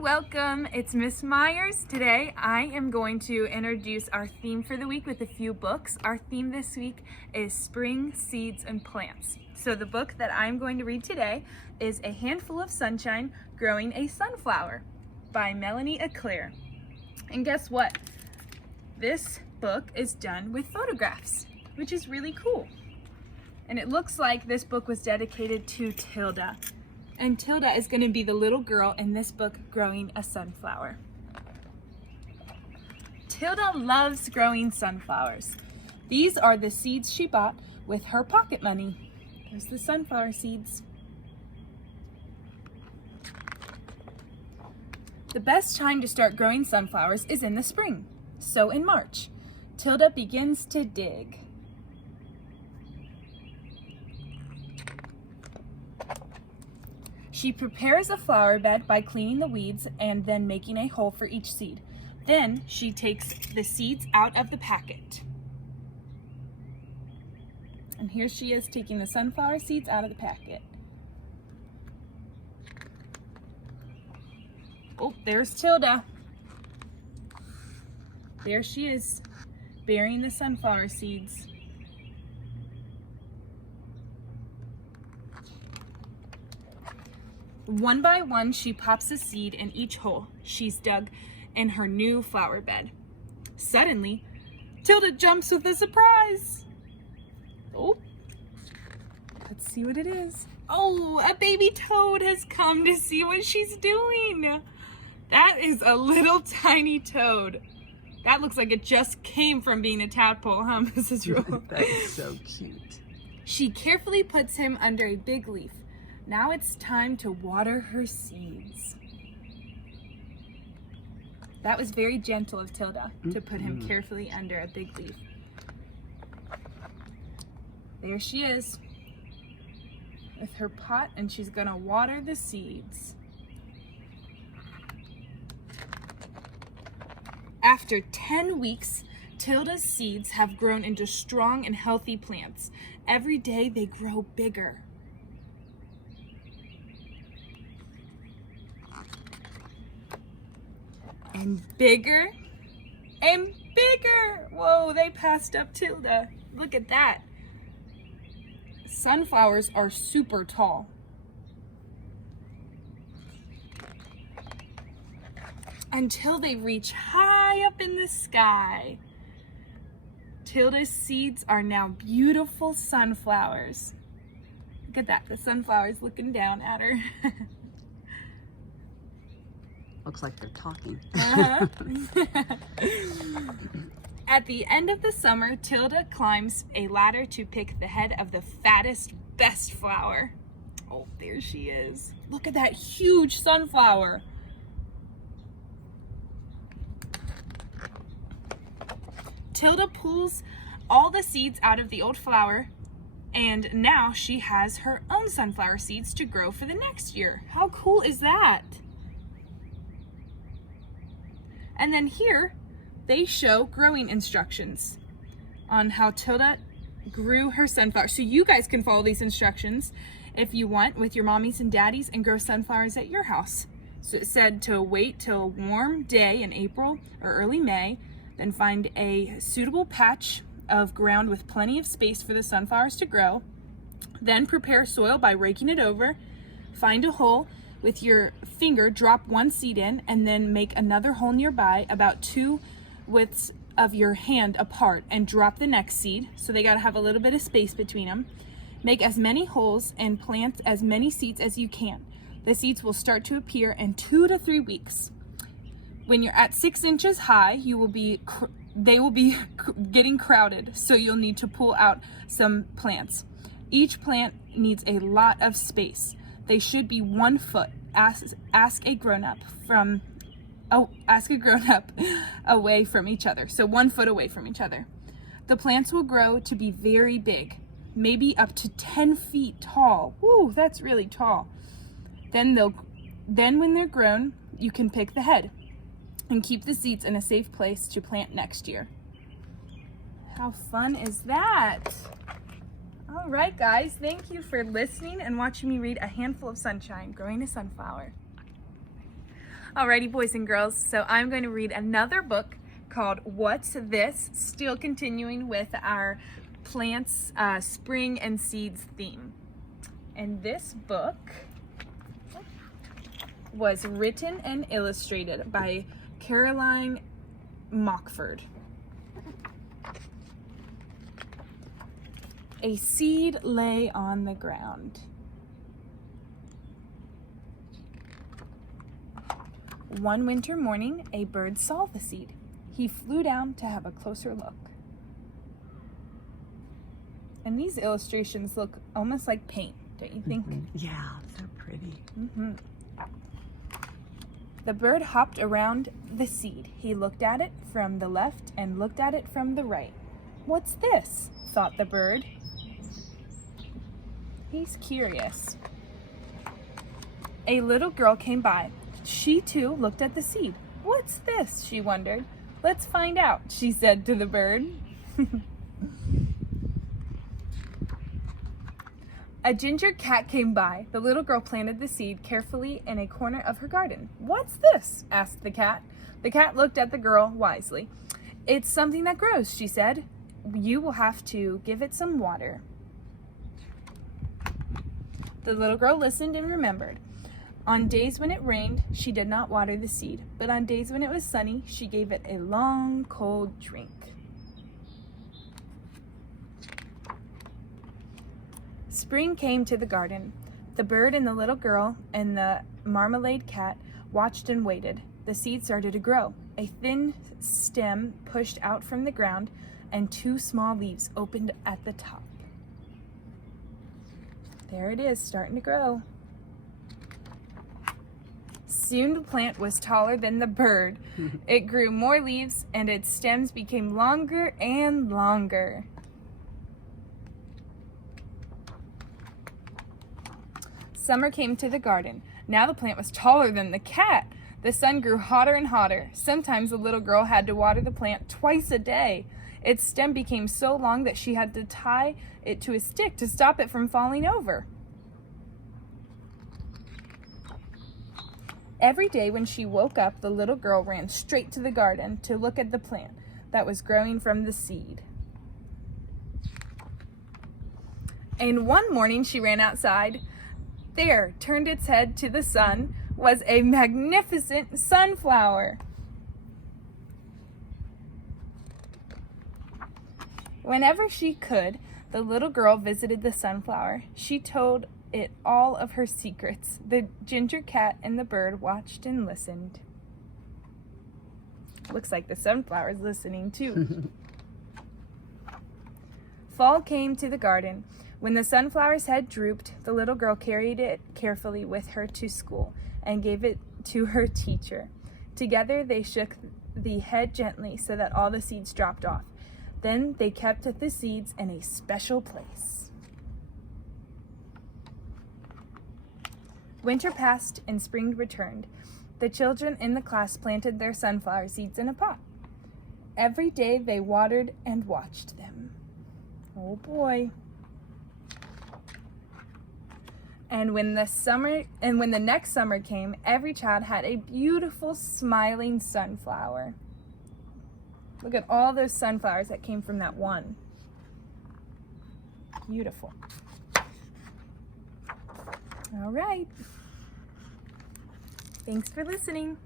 Welcome, it's Miss Myers. Today I am going to introduce our theme for the week with a few books. Our theme this week is Spring, Seeds, and Plants. So the book that I'm going to read today is A Handful of Sunshine, Growing a Sunflower by Melanie Eclair. And guess what? This book is done with photographs, which is really cool. And it looks like this book was dedicated to Tilda. And Tilda is going to be the little girl in this book growing a sunflower. Tilda loves growing sunflowers. These are the seeds she bought with her pocket money. There's the sunflower seeds. The best time to start growing sunflowers is in the spring. So in March, Tilda begins to dig. She prepares a flower bed by cleaning the weeds and then making a hole for each seed. Then she takes the seeds out of the packet. And here she is taking the sunflower seeds out of the packet. Oh, there's Tilda. There she is, burying the sunflower seeds. One by one, she pops a seed in each hole she's dug in her new flower bed. Suddenly, Tilda jumps with a surprise. Oh, let's see what it is. Oh, a baby toad has come to see what she's doing. That is a little tiny toad. That looks like it just came from being a tadpole, huh, Mrs. Rule? That is so cute. She carefully puts him under a big leaf. Now it's time to water her seeds. That was very gentle of Tilda to put him carefully under a big leaf. There she is with her pot, and she's gonna water the seeds. After 10 weeks, Tilda's seeds have grown into strong and healthy plants. Every day they grow bigger. And bigger and bigger. Whoa, they passed up Tilda. Look at that. Sunflowers are super tall. Until they reach high up in the sky. Tilda's seeds are now beautiful sunflowers. Look at that, the sunflower's looking down at her. Looks like they're talking. At the end of the summer, Tilda climbs a ladder to pick the head of the fattest, best flower. Oh, there she is. Look at that huge sunflower. Tilda pulls all the seeds out of the old flower, and now she has her own sunflower seeds to grow for the next year. How cool is that? And then here, they show growing instructions on how Tilda grew her sunflower. So you guys can follow these instructions if you want with your mommies and daddies and grow sunflowers at your house. So it said to wait till a warm day in April or early May, then find a suitable patch of ground with plenty of space for the sunflowers to grow. Then prepare soil by raking it over. Find a hole. With your finger, drop one seed in and then make another hole nearby about 2 widths of your hand apart and drop the next seed. So they gotta have a little bit of space between them. Make as many holes and plant as many seeds as you can. The seeds will start to appear in 2 to 3 weeks. When you're at 6 inches high, they will be getting crowded, so you'll need to pull out some plants. Each plant needs a lot of space. They should be 1 foot. Ask a grown-up away from each other. So 1 foot away from each other. The plants will grow to be very big, maybe up to 10 feet tall. Woo, that's really tall. Then when they're grown, you can pick the head and keep the seeds in a safe place to plant next year. How fun is that? All right, guys, thank you for listening and watching me read A Handful of Sunshine, Growing a Sunflower. Alrighty, boys and girls, so I'm going to read another book called What's This? Still continuing with our plants, spring and seeds theme. And this book was written and illustrated by Caroline Mockford. A seed lay on the ground. One winter morning, a bird saw the seed. He flew down to have a closer look. And these illustrations look almost like paint, don't you think? Yeah, they're pretty. The bird hopped around the seed. He looked at it from the left and looked at it from the right. What's this? Thought the bird. He's curious. A little girl came by. She too looked at the seed. What's this? She wondered. Let's find out, she said to the bird. A ginger cat came by. The little girl planted the seed carefully in a corner of her garden. What's this? Asked the cat. The cat looked at the girl wisely. It's something that grows, she said. You will have to give it some water. The little girl listened and remembered. On days when it rained, she did not water the seed, but on days when it was sunny, she gave it a long, cold drink. Spring came to the garden. The bird and the little girl and the marmalade cat watched and waited. The seed started to grow. A thin stem pushed out from the ground, and two small leaves opened at the top. There it is, starting to grow. Soon the plant was taller than the bird. It grew more leaves, and its stems became longer and longer. Summer came to the garden. Now the plant was taller than the cat. The sun grew hotter and hotter. Sometimes the little girl had to water the plant twice a day. Its stem became so long that she had to tie it to a stick to stop it from falling over. Every day when she woke up, the little girl ran straight to the garden to look at the plant that was growing from the seed. And one morning she ran outside. There, turned its head to the sun, was a magnificent sunflower. Whenever she could, the little girl visited the sunflower. She told it all of her secrets. The ginger cat and the bird watched and listened. Looks like the sunflower's listening too. Fall came to the garden. When the sunflower's head drooped, the little girl carried it carefully with her to school and gave it to her teacher. Together they shook the head gently so that all the seeds dropped off. Then they kept the seeds in a special place. Winter passed and spring returned. The children in the class planted their sunflower seeds in a pot. Every day they watered and watched them. Oh boy. And when the next summer came, every child had a beautiful smiling sunflower. Look at all those sunflowers that came from that one. Beautiful. All right. Thanks for listening.